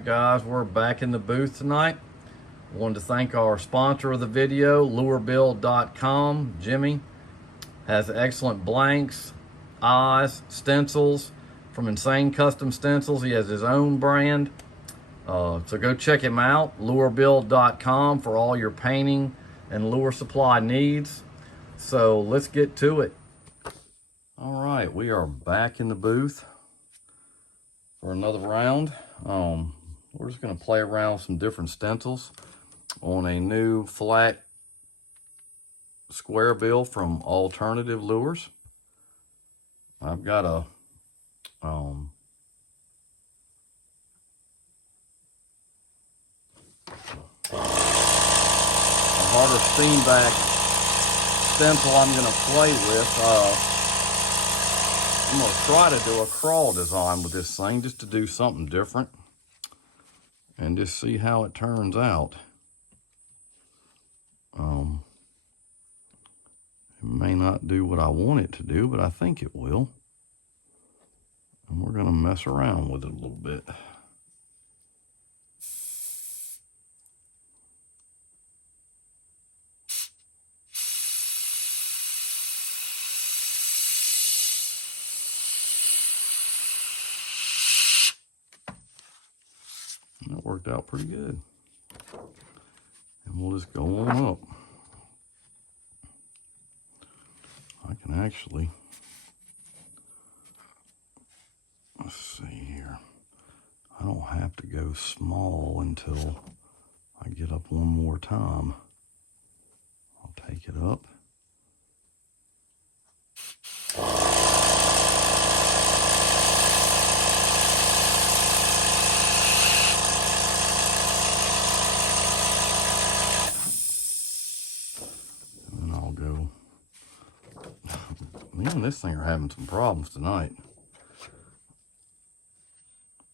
Alright guys, we're back in the booth tonight. Wanted to thank our sponsor of the video, lurebuild.com. Jimmy has excellent blanks, eyes, stencils from Insane Custom Stencils. He has his own brand. So go check him out, lurebuild.com, for all your painting and lure supply needs. So let's get to it. All right, we are back in the booth for another round. We're just gonna play around with some different stencils on a new flat square bill from Alternative Lures. I've got a harder steam back stencil I'm gonna play with. I'm gonna try to do a crawl design with this thing, just to do something different and just see how it turns out. It may not do what I want it to do, but I think it will. And we're gonna mess around with it a little bit. And that worked out pretty good. And we'll just go on up. I can actually, let's see here. I don't have to go small until I get up one more time. I'll take it up. And then I'll go. Me and this thing are having some problems tonight.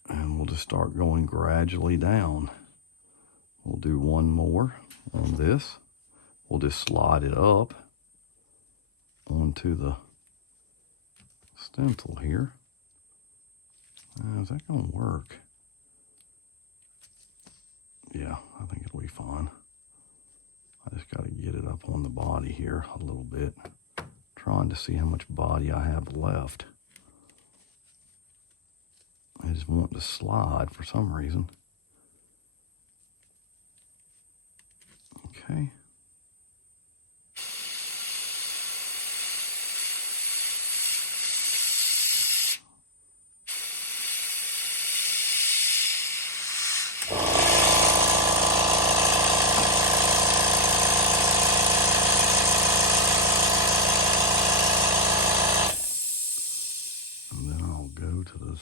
And we'll just start going gradually down. We'll do one more on this. We'll just slide it up onto the stencil here. Is that gonna work? Yeah, I think it'll be fine. I just gotta get it up on the body here a little bit. Trying to see how much body I have left. I just want to slide for some reason. Okay. And then I'll go to this.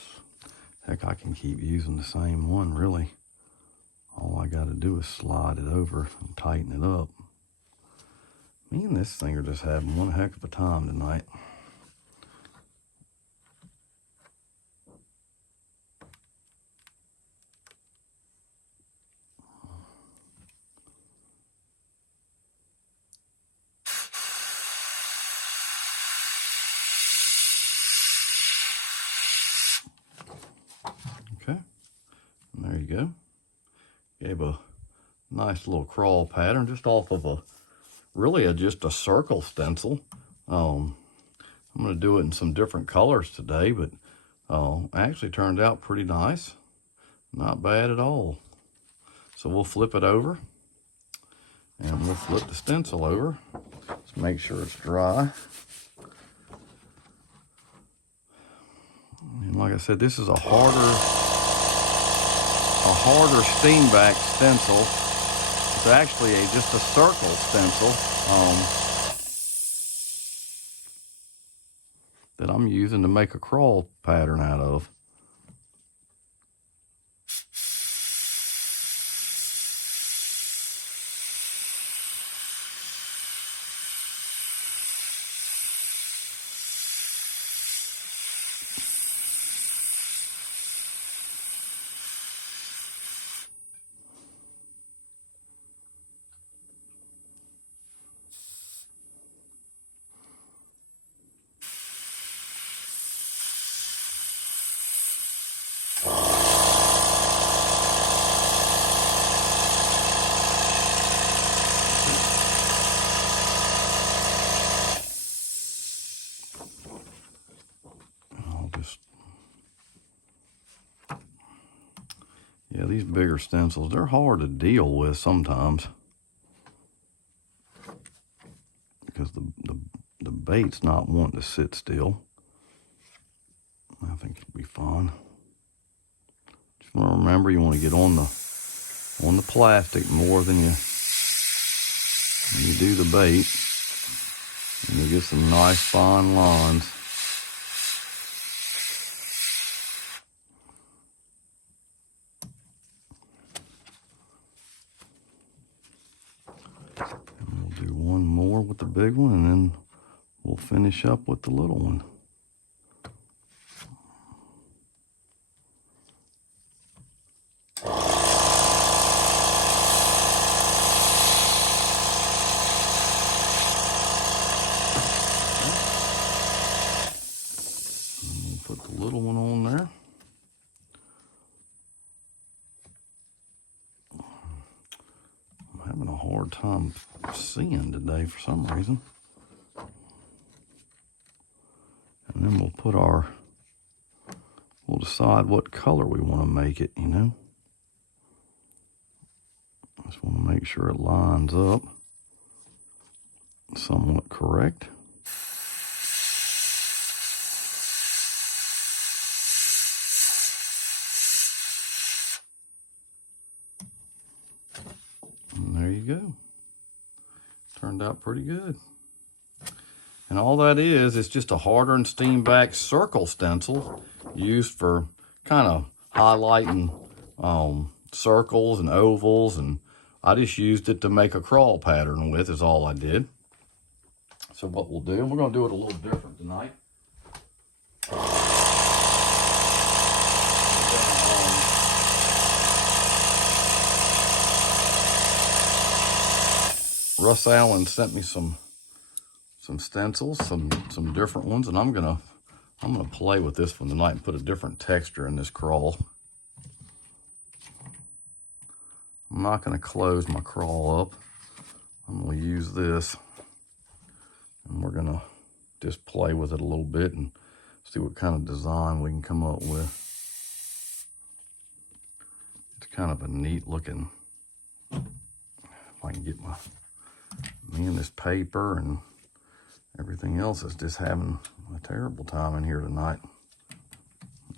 Heck, I can keep using the same one, really. All I got to do is slide it over and tighten it up. Me and this thing are just having one heck of a time tonight. Okay, and there you go. Gave a nice little crawl pattern just off of a, really just a circle stencil. I'm gonna do it in some different colors today, but actually turned out pretty nice. Not bad at all. So we'll flip it over and we'll flip the stencil over. Let's make sure it's dry. And like I said, this is a harder steam back stencil. It's actually just a circle stencil that I'm using to make a crawl pattern out of. Yeah, these bigger stencils, they're hard to deal with sometimes because the bait's not wanting to sit still. I think it'll be fine. Just want to remember, you want to get on the plastic more than you do the bait, and you get some nice fine lines. And we'll do one more with the big one, and then we'll finish up with the little one. Put the little one on there. I'm having a hard time seeing today for some reason. And then we'll decide what color we want to make it, you know. Just want to make sure it lines up somewhat correct. And there you go. Turned out pretty good. And all that is just a hardened steam back circle stencil used for kind of highlighting circles and ovals, and I just used it to make a crawl pattern with, is all I did. So what we'll do, we're going to do it a little different tonight. Russ Allen sent me some stencils, some different ones, and I'm gonna play with this one tonight and put a different texture in this crawl. I'm not gonna close my crawl up. I'm gonna use this, and we're gonna just play with it a little bit and see what kind of design we can come up with. It's kind of a neat looking, if I can get me and this paper and everything else is just having a terrible time in here tonight.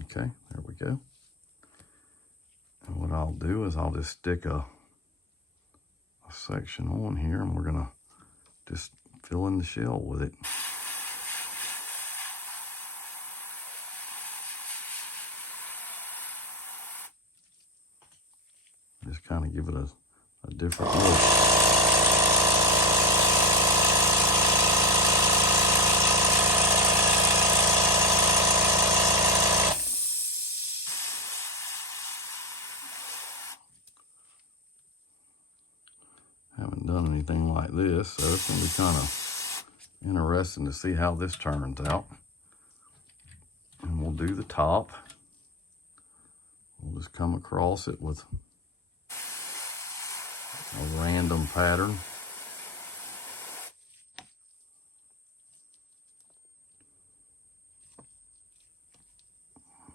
Okay, there we go. And what I'll do is I'll just stick a section on here, and we're gonna just fill in the shell with it. Just kind of give it a different look. Haven't done anything like this, so it's going to be kind of interesting to see how this turns out. And we'll do the top. We'll just come across it with a random pattern.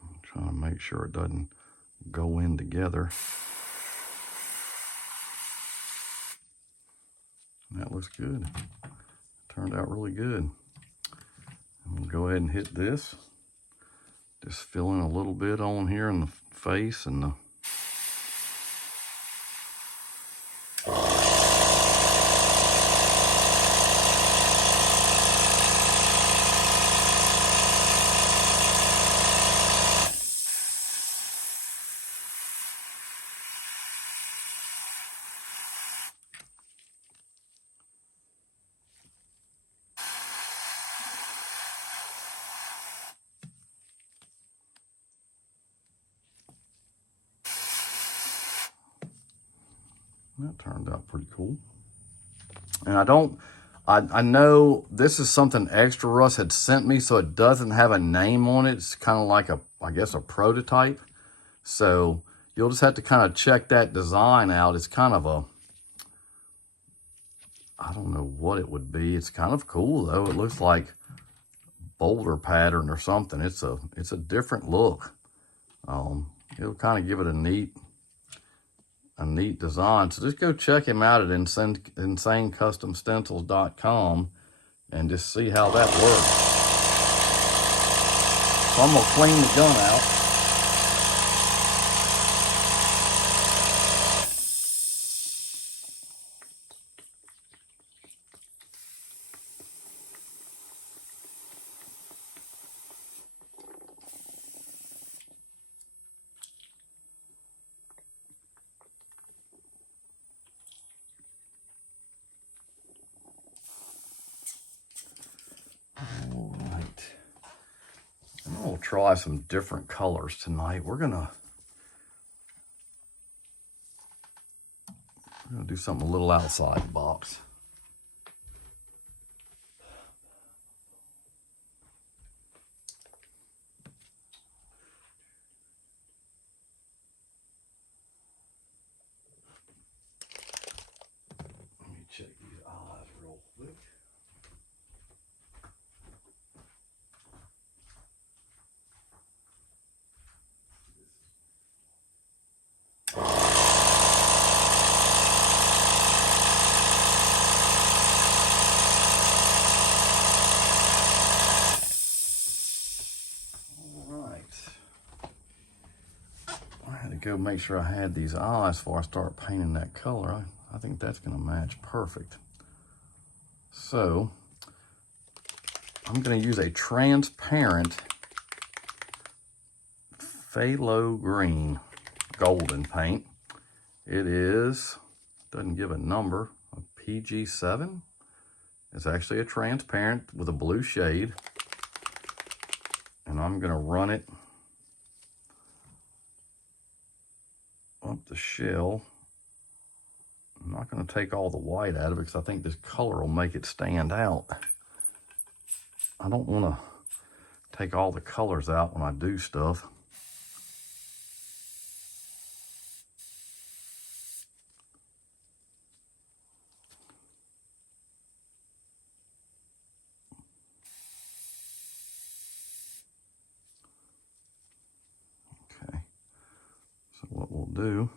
I'm trying to make sure it doesn't go in together. That looks good. Turned out really good. And we'll go ahead and hit this. Just fill in a little bit on here in the face and the that turned out pretty cool. And I know this is something extra Russ had sent me, so it doesn't have a name on it. It's kind of like I guess a prototype. So you'll just have to kind of check that design out. It's kind of I don't know what it would be. It's kind of cool though. It looks like boulder pattern or something. It's a different look. It'll kind of give it a neat a neat design. So just go check him out at insanecustomstencils.com and just see how that works. So I'm gonna clean the gun out. All right. And we'll try some different colors tonight. We're gonna do something a little outside the box. Let me check these eyes real quick. Go make sure I had these eyes before I start painting that color. I think that's gonna match perfect. So I'm gonna use a transparent phthalo green golden paint. It is, doesn't give a number, a PG7. It's actually a transparent with a blue shade. And I'm gonna run it up the shell. I'm not going to take all the white out of it because I think this color will make it stand out. I don't want to take all the colors out when I do stuff. Okay, so what we'll do,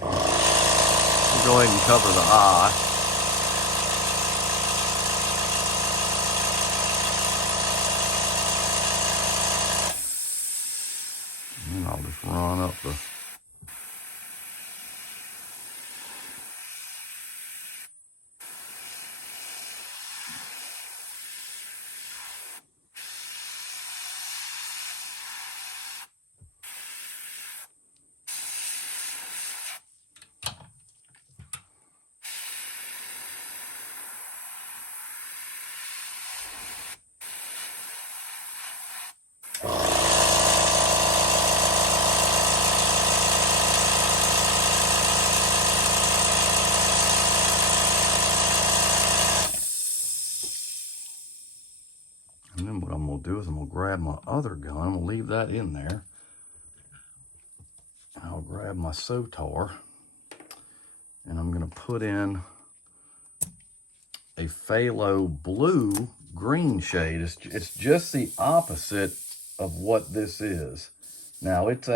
we'll go ahead and cover the eye. And then I'll just run up the And then what I'm going to do is I'm going to grab my other gun. I'm going to leave that in there. I'll grab my Sotar. And I'm going to put in a phthalo blue green shade. It's just the opposite of what this is. Now it's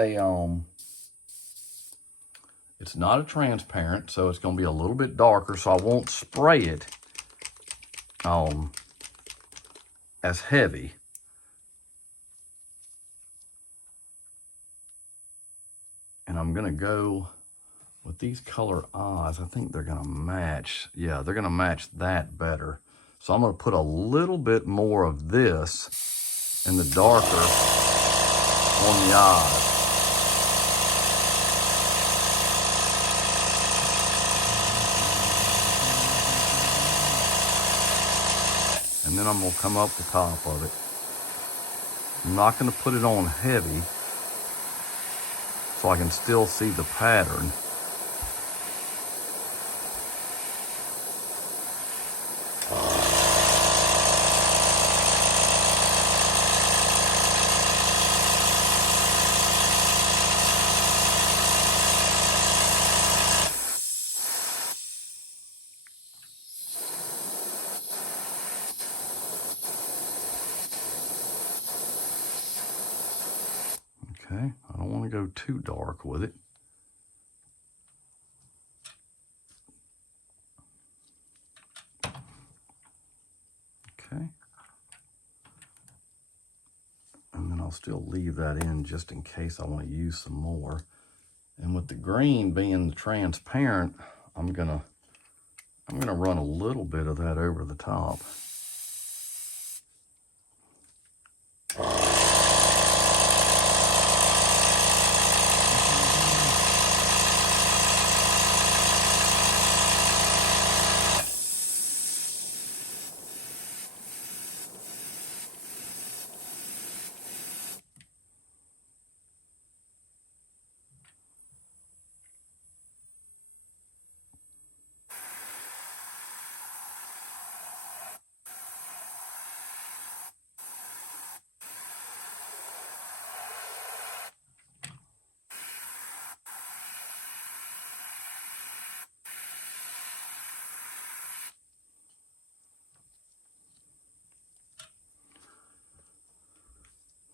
it's not a transparent, so it's going to be a little bit darker, so I won't spray it as heavy. And I'm gonna go with these color eyes. I think they're gonna match. Yeah, they're gonna match that better. So I'm gonna put a little bit more of this in the darker on the eyes. And then I'm gonna come up the top of it. I'm not gonna put it on heavy so I can still see the pattern. Okay, I don't want to go too dark with it. Okay. And then I'll still leave that in just in case I want to use some more. And with the green being transparent, I'm gonna run a little bit of that over the top.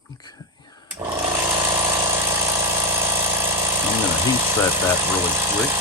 Okay. I'm going to heat set that really quick.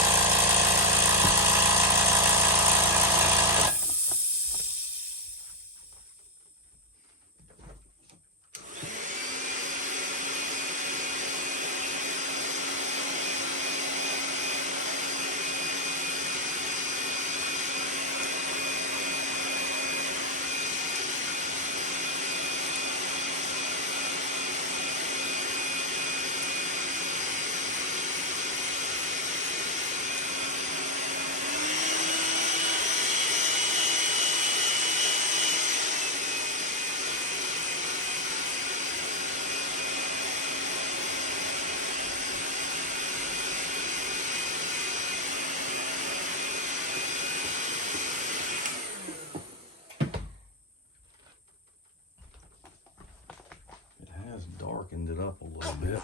Darkened it up a little bit.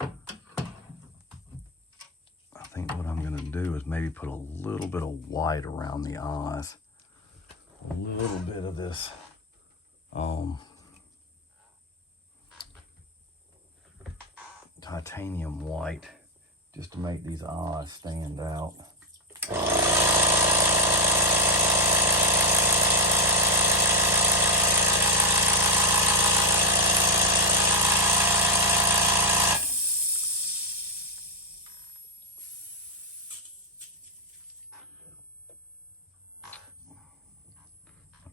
I think what I'm going to do is maybe put a little bit of white around the eyes. A little bit of this titanium white just to make these eyes stand out.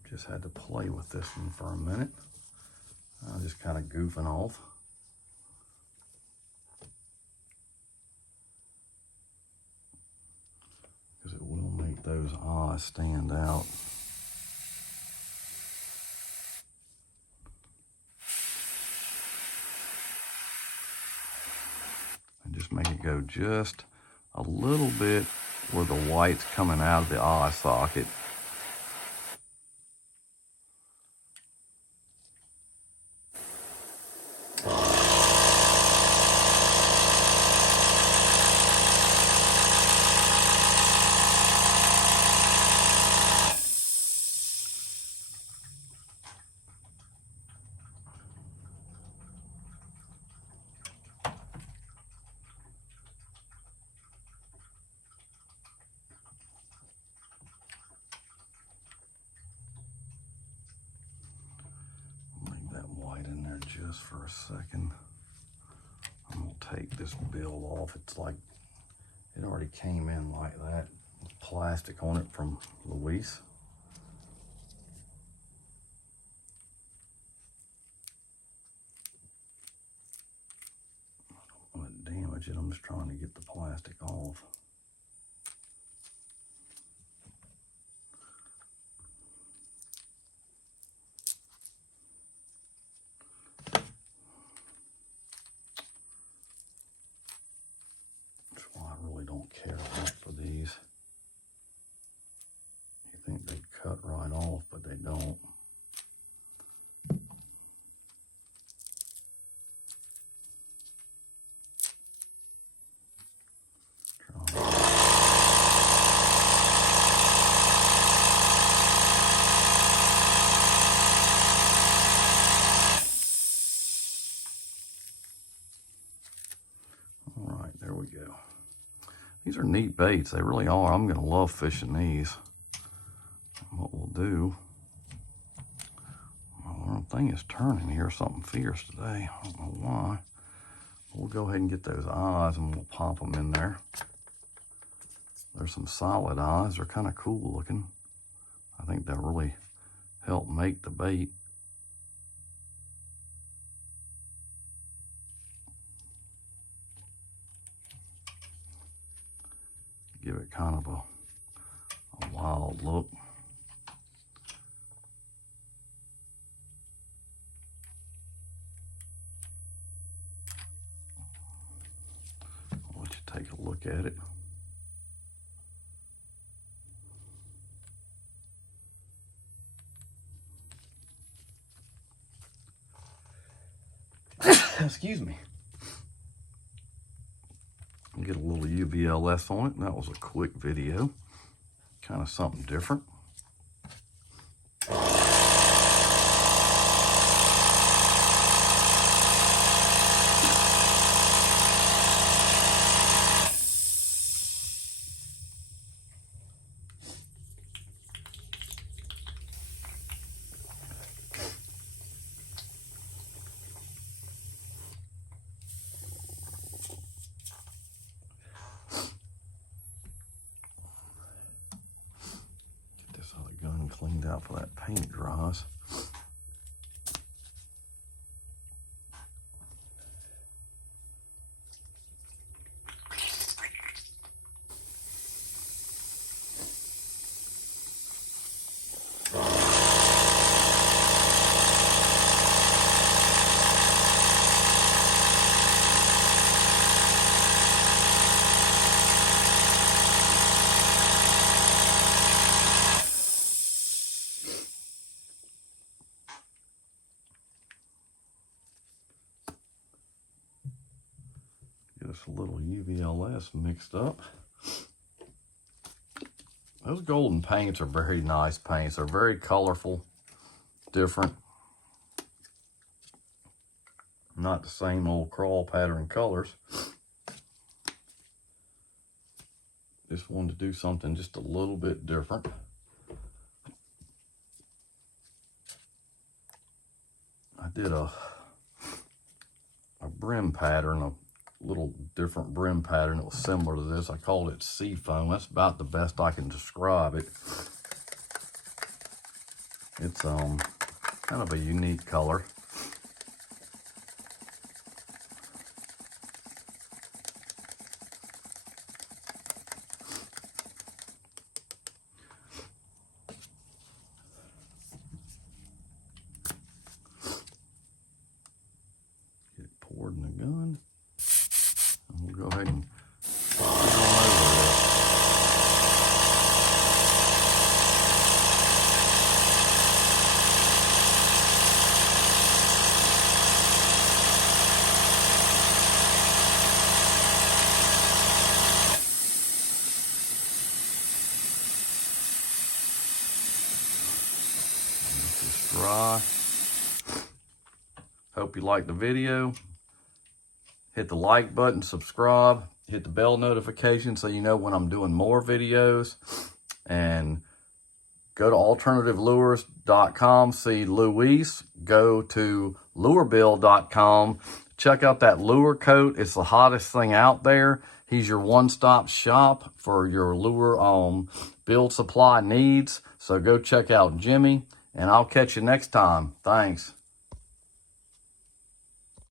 Just had to play with this one for a minute. I'm just kind of goofing off. Because it will make those eyes stand out. And just make it go just a little bit where the white's coming out of the eye socket. Just for a second. I'm gonna take this build off. It's like it already came in like that. Plastic on it from Luis. I don't want to damage it. I'm just trying to get the plastic off. Don't care a lot for these. You think they cut right off, but they don't. All right, there we go. These are neat baits, they really are. I'm gonna love fishing these. And what we'll do thing is turning here something fierce today. I don't know why. We'll go ahead and get those eyes and we'll pop them in there. There's some solid eyes. They're kind of cool looking. I think they'll really help make the bait. Give it kind of a wild look. I'll let you take a look at it. Excuse me. Get a little UVLS on it. That was a quick video. Kind of something different. Gun cleaned out for that paint dries. Get us a little UVLS mixed up. Those golden paints are very nice paints. They're very colorful, different. Not the same old Craw pattern colors. Just wanted to do something just a little bit different. I did a brim pattern, a little different brim pattern that was similar to this. I called it sea foam. That's about the best I can describe it. It's kind of a unique color. Get it poured in the gun. And we'll go ahead and put it on over there. This is dry. Hope you liked the video. Hit the like button, subscribe, hit the bell notification so you know when I'm doing more videos. And go to alternativelures.com, see Luis. Go to lurebill.com. Check out that lure coat. It's the hottest thing out there. He's your one-stop shop for your lure build supply needs. So go check out Jimmy, and I'll catch you next time. Thanks.